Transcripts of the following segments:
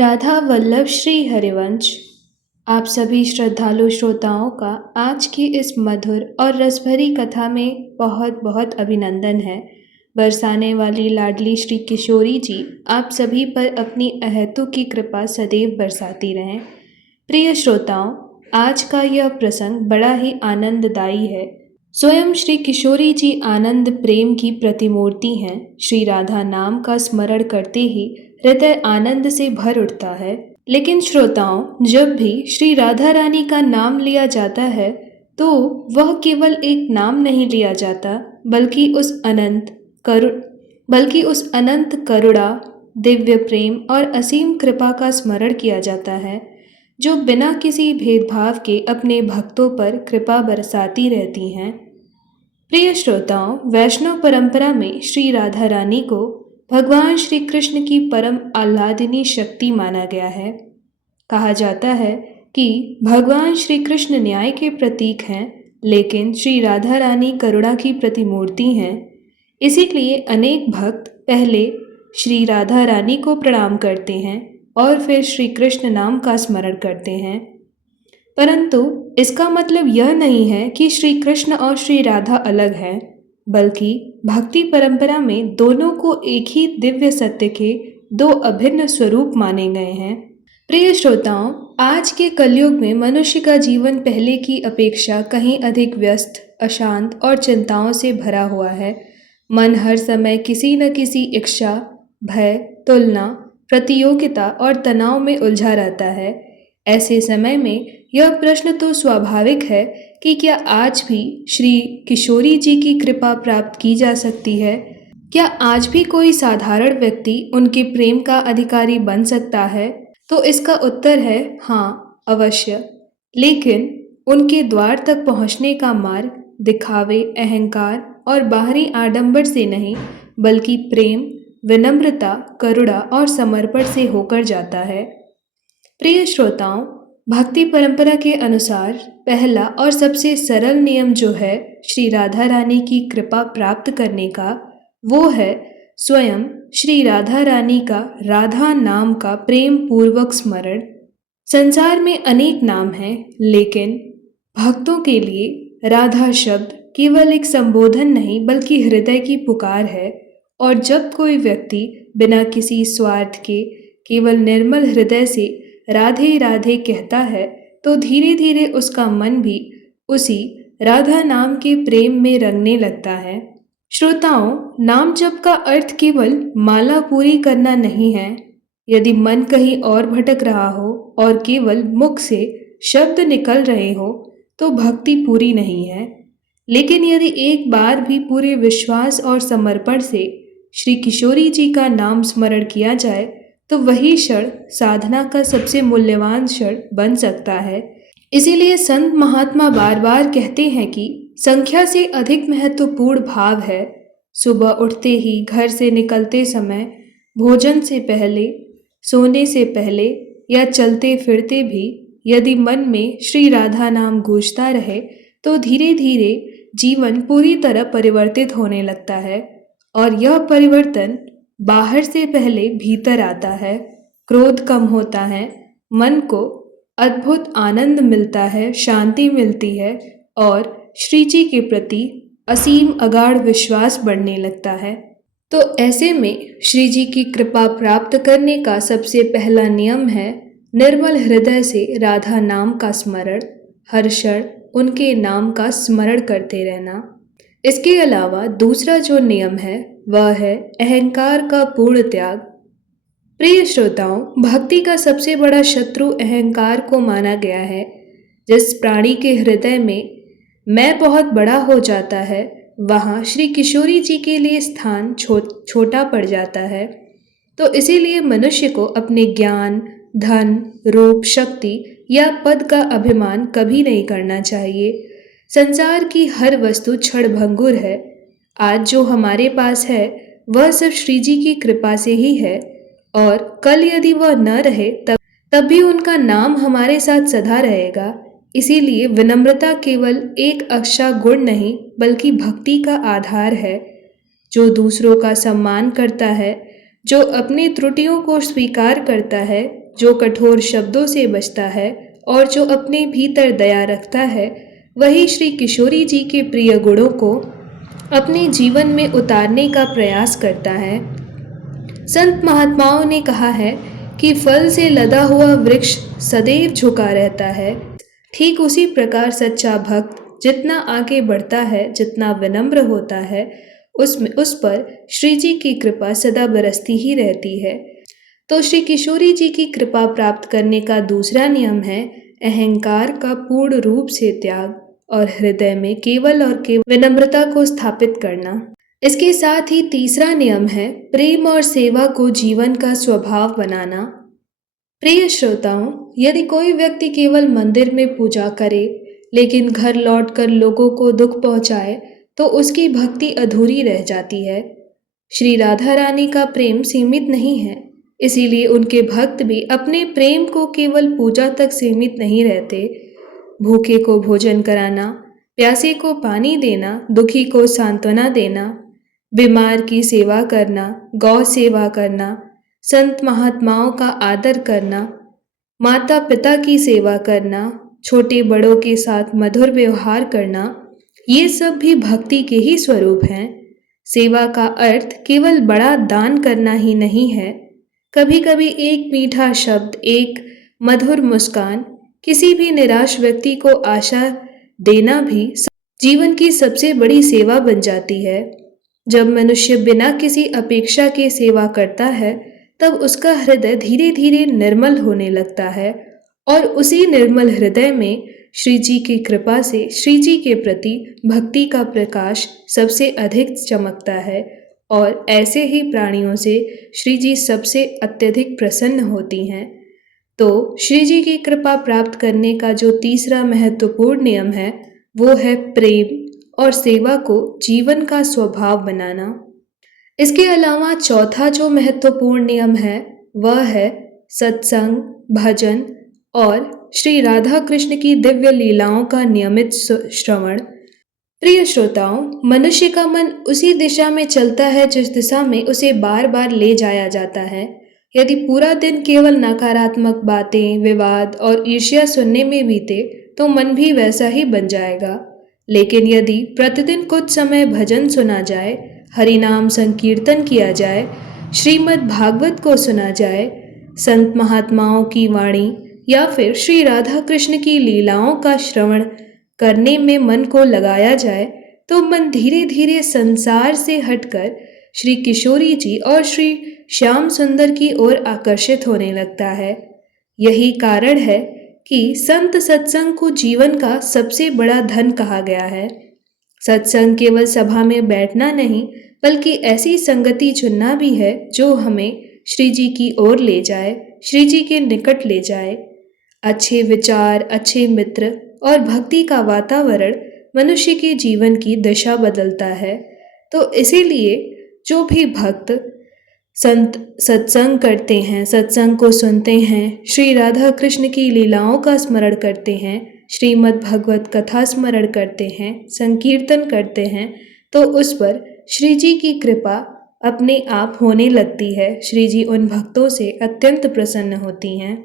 राधा वल्लभ श्री हरिवंश। आप सभी श्रद्धालु श्रोताओं का आज की इस मधुर और रसभरी कथा में बहुत बहुत अभिनंदन है। बरसाने वाली लाडली श्री किशोरी जी आप सभी पर अपनी अहेतु की कृपा सदैव बरसाती रहें। प्रिय श्रोताओं, आज का यह प्रसंग बड़ा ही आनंददायी है। स्वयं श्री किशोरी जी आनंद प्रेम की प्रतिमूर्ति हैं। श्री राधा नाम का स्मरण करते ही हृदय आनंद से भर उठता है। लेकिन श्रोताओं, जब भी श्री राधा रानी का नाम लिया जाता है तो वह केवल एक नाम नहीं लिया जाता, बल्कि उस अनंत करुणा, दिव्य प्रेम और असीम कृपा का स्मरण किया जाता है, जो बिना किसी भेदभाव के अपने भक्तों पर कृपा बरसाती रहती हैं। प्रिय श्रोताओं, वैष्णव परंपरा में श्री राधा रानी को भगवान श्री कृष्ण की परम आह्लादिनी शक्ति माना गया है। कहा जाता है कि भगवान श्री कृष्ण न्याय के प्रतीक हैं, लेकिन श्री राधा रानी करुणा की प्रतिमूर्ति हैं। इसीलिए अनेक भक्त पहले श्री राधा रानी को प्रणाम करते हैं और फिर श्री कृष्ण नाम का स्मरण करते हैं। परंतु इसका मतलब यह नहीं है कि श्री कृष्ण और श्री राधा अलग हैं, बल्कि भक्ति परंपरा में दोनों को एक ही दिव्य सत्य के दो अभिन्न स्वरूप माने गए हैं। प्रिय श्रोताओं, आज के कलयुग में मनुष्य का जीवन पहले की अपेक्षा कहीं अधिक व्यस्त, अशांत और चिंताओं से भरा हुआ है। मन हर समय किसी न किसी इच्छा, भय, तुलना, प्रतियोगिता और तनाव में उलझा रहता है। ऐसे समय में यह प्रश्न तो स्वाभाविक है कि क्या आज भी श्री किशोरी जी की कृपा प्राप्त की जा सकती है? क्या आज भी कोई साधारण व्यक्ति उनके प्रेम का अधिकारी बन सकता है? तो इसका उत्तर है हाँ, अवश्य। लेकिन उनके द्वार तक पहुंचने का मार्ग दिखावे, अहंकार और बाहरी आडंबर से नहीं, बल्कि प्रेम, विनम्रता, करुणा और समर्पण से होकर जाता है। प्रिय श्रोताओं, भक्ति परंपरा के अनुसार पहला और सबसे सरल नियम जो है श्री राधा रानी की कृपा प्राप्त करने का, वो है स्वयं श्री राधा रानी का राधा नाम का प्रेम पूर्वक स्मरण। संसार में अनेक नाम हैं, लेकिन भक्तों के लिए राधा शब्द केवल एक संबोधन नहीं, बल्कि हृदय की पुकार है। और जब कोई व्यक्ति बिना किसी स्वार्थ के केवल निर्मल हृदय से राधे राधे कहता है, तो धीरे धीरे उसका मन भी उसी राधा नाम के प्रेम में रंगने लगता है। श्रोताओं, नाम जप का अर्थ केवल माला पूरी करना नहीं है। यदि मन कहीं और भटक रहा हो और केवल मुख से शब्द निकल रहे हो, तो भक्ति पूरी नहीं है। लेकिन यदि एक बार भी पूरे विश्वास और समर्पण से श्री किशोरी जी का नाम स्मरण किया जाए, तो वही क्षण साधना का सबसे मूल्यवान क्षण बन सकता है। इसीलिए संत महात्मा बार बार कहते हैं कि संख्या से अधिक महत्वपूर्ण भाव है। सुबह उठते ही, घर से निकलते समय, भोजन से पहले, सोने से पहले या चलते फिरते भी यदि मन में श्री राधा नाम गूंजता रहे, तो धीरे धीरे जीवन पूरी तरह परिवर्तित होने लगता है। और यह परिवर्तन बाहर से पहले भीतर आता है। क्रोध कम होता है, मन को अद्भुत आनंद मिलता है, शांति मिलती है और श्री जी के प्रति असीम अगाढ़ विश्वास बढ़ने लगता है। तो ऐसे में श्री जी की कृपा प्राप्त करने का सबसे पहला नियम है निर्मल हृदय से राधा नाम का स्मरण, हर क्षण उनके नाम का स्मरण करते रहना। इसके अलावा दूसरा जो नियम है वह है अहंकार का पूर्ण त्याग। प्रिय श्रोताओं, भक्ति का सबसे बड़ा शत्रु अहंकार को माना गया है। जिस प्राणी के हृदय में मैं बहुत बड़ा हो जाता है, वहाँ श्री किशोरी जी के लिए स्थान छोटा पड़ जाता है। तो इसीलिए मनुष्य को अपने ज्ञान, धन, रूप, शक्ति या पद का अभिमान कभी नहीं करना चाहिए। संसार की हर वस्तु क्षणभंगुर है। आज जो हमारे पास है वह सब श्री जी की कृपा से ही है, और कल यदि वह न रहे तब भी उनका नाम हमारे साथ सदा रहेगा। इसीलिए विनम्रता केवल एक अच्छा गुण नहीं, बल्कि भक्ति का आधार है। जो दूसरों का सम्मान करता है, जो अपनी त्रुटियों को स्वीकार करता है, जो कठोर शब्दों से बचता है और जो अपने भीतर दया रखता है, वही श्री किशोरी जी के प्रिय गुणों को अपने जीवन में उतारने का प्रयास करता है। संत महात्माओं ने कहा है कि फल से लदा हुआ वृक्ष सदैव झुका रहता है। ठीक उसी प्रकार सच्चा भक्त जितना आगे बढ़ता है, जितना विनम्र होता है, उस पर श्री जी की कृपा सदा बरसती ही रहती है। तो श्री किशोरी जी की कृपा प्राप्त करने का दूसरा नियम है अहंकार का पूर्ण रूप से त्याग और हृदय में केवल और केवल विनम्रता को स्थापित करना। इसके साथ ही तीसरा नियम है प्रेम और सेवा को जीवन का स्वभाव बनाना। प्रिय श्रोताओं, यदि कोई व्यक्ति केवल मंदिर में पूजा करे लेकिन घर लौटकर लोगों को दुख पहुंचाए तो उसकी भक्ति अधूरी रह जाती है। श्री राधा रानी का प्रेम सीमित नहीं है, इसीलिए उनके भक्त भी अपने प्रेम को केवल पूजा तक सीमित नहीं रहते। भूखे को भोजन कराना, प्यासे को पानी देना, दुखी को सांत्वना देना, बीमार की सेवा करना, गौ सेवा करना, संत महात्माओं का आदर करना, माता पिता की सेवा करना, छोटे बड़ों के साथ मधुर व्यवहार करना, ये सब भी भक्ति के ही स्वरूप हैं। सेवा का अर्थ केवल बड़ा दान करना ही नहीं है। कभी कभी एक मीठा शब्द, एक मधुर मुस्कान, किसी भी निराश व्यक्ति को आशा देना भी जीवन की सबसे बड़ी सेवा बन जाती है। जब मनुष्य बिना किसी अपेक्षा के सेवा करता है, तब उसका हृदय धीरे धीरे निर्मल होने लगता है और उसी निर्मल हृदय में श्री जी की कृपा से श्री जी के प्रति भक्ति का प्रकाश सबसे अधिक चमकता है और ऐसे ही प्राणियों से श्री जी सबसे अत्यधिक प्रसन्न होती हैं। तो श्री जी की कृपा प्राप्त करने का जो तीसरा महत्वपूर्ण नियम है वो है प्रेम और सेवा को जीवन का स्वभाव बनाना। इसके अलावा चौथा जो महत्वपूर्ण नियम है वह है सत्संग, भजन और श्री राधा कृष्ण की दिव्य लीलाओं का नियमित श्रवण। प्रिय श्रोताओं, मनुष्य का मन उसी दिशा में चलता है जिस दिशा में उसे बार बार ले जाया जाता है। यदि पूरा दिन केवल नकारात्मक बातें, विवाद और ईर्ष्या सुनने में बीते तो मन भी वैसा ही बन जाएगा। लेकिन यदि प्रतिदिन कुछ समय भजन सुना जाए, हरिनाम संकीर्तन किया जाए, श्रीमद् भागवत को सुना जाए, संत महात्माओं की वाणी या फिर श्री राधा कृष्ण की लीलाओं का श्रवण करने में मन को लगाया जाए, तो मन धीरे धीरे संसार से हटकर श्री किशोरी जी और श्री श्याम सुंदर की ओर आकर्षित होने लगता है। यही कारण है कि संत सत्संग को जीवन का सबसे बड़ा धन कहा गया है। सत्संग केवल सभा में बैठना नहीं, बल्कि ऐसी संगति चुनना भी है जो हमें श्री जी की ओर ले जाए, श्री जी के निकट ले जाए। अच्छे विचार, अच्छे मित्र और भक्ति का वातावरण मनुष्य के जीवन की दिशा बदलता है। तो इसीलिए जो भी भक्त संत सत्संग करते हैं, सत्संग को सुनते हैं, श्री राधा कृष्ण की लीलाओं का स्मरण करते हैं, श्रीमद् भगवत कथा स्मरण करते हैं, संकीर्तन करते हैं, तो उस पर श्री जी की कृपा अपने आप होने लगती है। श्री जी उन भक्तों से अत्यंत प्रसन्न होती हैं।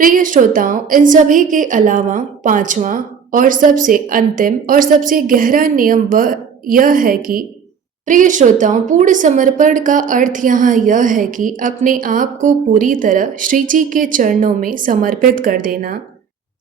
प्रिय श्रोताओं, इन सभी के अलावा पांचवा और सबसे अंतिम और सबसे गहरा नियम वह यह है कि प्रिय श्रोताओं, पूर्ण समर्पण का अर्थ यहाँ यह है कि अपने आप को पूरी तरह श्री जी के चरणों में समर्पित कर देना।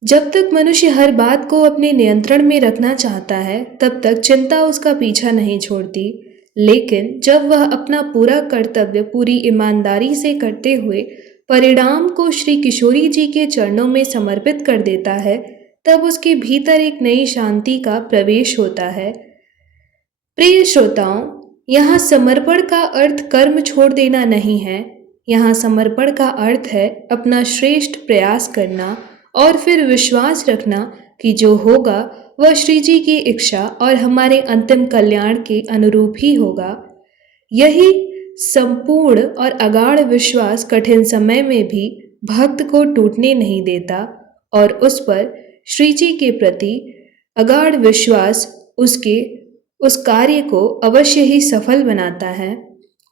जब तक मनुष्य हर बात को अपने नियंत्रण में रखना चाहता है, तब तक चिंता उसका पीछा नहीं छोड़ती। लेकिन जब वह अपना पूरा कर्तव्य पूरी ईमानदारी से करते हुए परिणाम को श्री किशोरी जी के चरणों में समर्पित कर देता है, तब उसके भीतर एक नई शांति का प्रवेश होता है। प्रिय श्रोताओं, यहाँ समर्पण का अर्थ कर्म छोड़ देना नहीं है। यहाँ समर्पण का अर्थ है अपना श्रेष्ठ प्रयास करना और फिर विश्वास रखना कि जो होगा वह श्री जी की इच्छा और हमारे अंतिम कल्याण के अनुरूप ही होगा। यही संपूर्ण और अगाध विश्वास कठिन समय में भी भक्त को टूटने नहीं देता और उस पर श्री जी के प्रति अगाध विश्वास उस कार्य को अवश्य ही सफल बनाता है।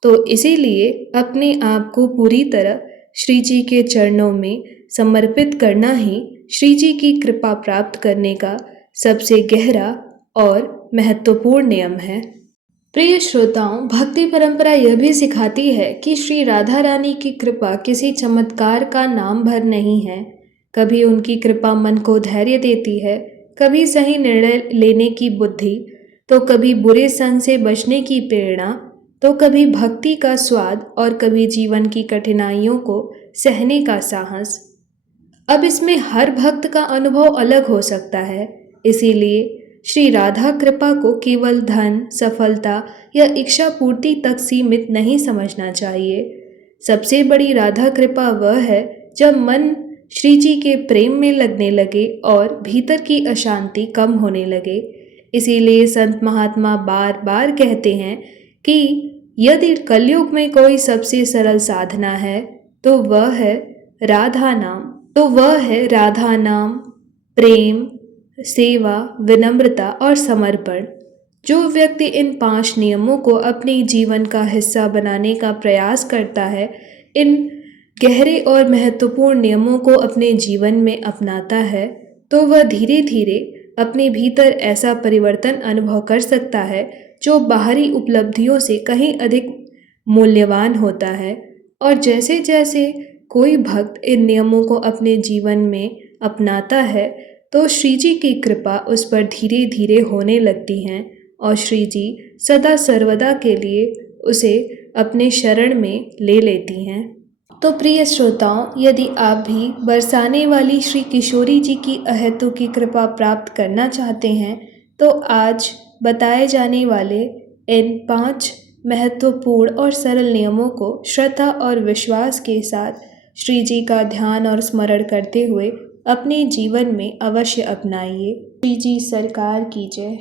तो इसीलिए अपने आप को पूरी तरह श्री जी के चरणों में समर्पित करना ही श्री जी की कृपा प्राप्त करने का सबसे गहरा और महत्वपूर्ण नियम है। प्रिय श्रोताओं, भक्ति परंपरा यह भी सिखाती है कि श्री राधा रानी की कृपा किसी चमत्कार का नाम भर नहीं है। कभी उनकी कृपा मन को धैर्य देती है, कभी सही निर्णय लेने की बुद्धि, तो कभी बुरे संग से बचने की प्रेरणा, तो कभी भक्ति का स्वाद और कभी जीवन की कठिनाइयों को सहने का साहस। अब इसमें हर भक्त का अनुभव अलग हो सकता है, इसीलिए श्री राधा कृपा को केवल धन, सफलता या इच्छा पूर्ति तक सीमित नहीं समझना चाहिए। सबसे बड़ी राधा कृपा वह है जब मन श्री जी के प्रेम में लगने लगे और भीतर की अशांति कम होने लगे। इसीलिए संत महात्मा बार बार कहते हैं कि यदि कलयुग में कोई सबसे सरल साधना है तो वह है राधा नाम, प्रेम, सेवा, विनम्रता और समर्पण। जो व्यक्ति इन 5 नियमों को अपने जीवन का हिस्सा बनाने का प्रयास करता है, इन गहरे और महत्वपूर्ण नियमों को अपने जीवन में अपनाता है, तो वह धीरे धीरे अपने भीतर ऐसा परिवर्तन अनुभव कर सकता है जो बाहरी उपलब्धियों से कहीं अधिक मूल्यवान होता है। और जैसे जैसे कोई भक्त इन नियमों को अपने जीवन में अपनाता है तो श्री जी की कृपा उस पर धीरे धीरे होने लगती हैं और श्री जी सदा सर्वदा के लिए उसे अपने शरण में ले लेती हैं। तो प्रिय श्रोताओं, यदि आप भी बरसाने वाली श्री किशोरी जी की अहेतु की कृपा प्राप्त करना चाहते हैं तो आज बताए जाने वाले इन 5 महत्वपूर्ण और सरल नियमों को श्रद्धा और विश्वास के साथ श्री जी का ध्यान और स्मरण करते हुए अपने जीवन में अवश्य अपनाइए। श्री जी सरकार की जय।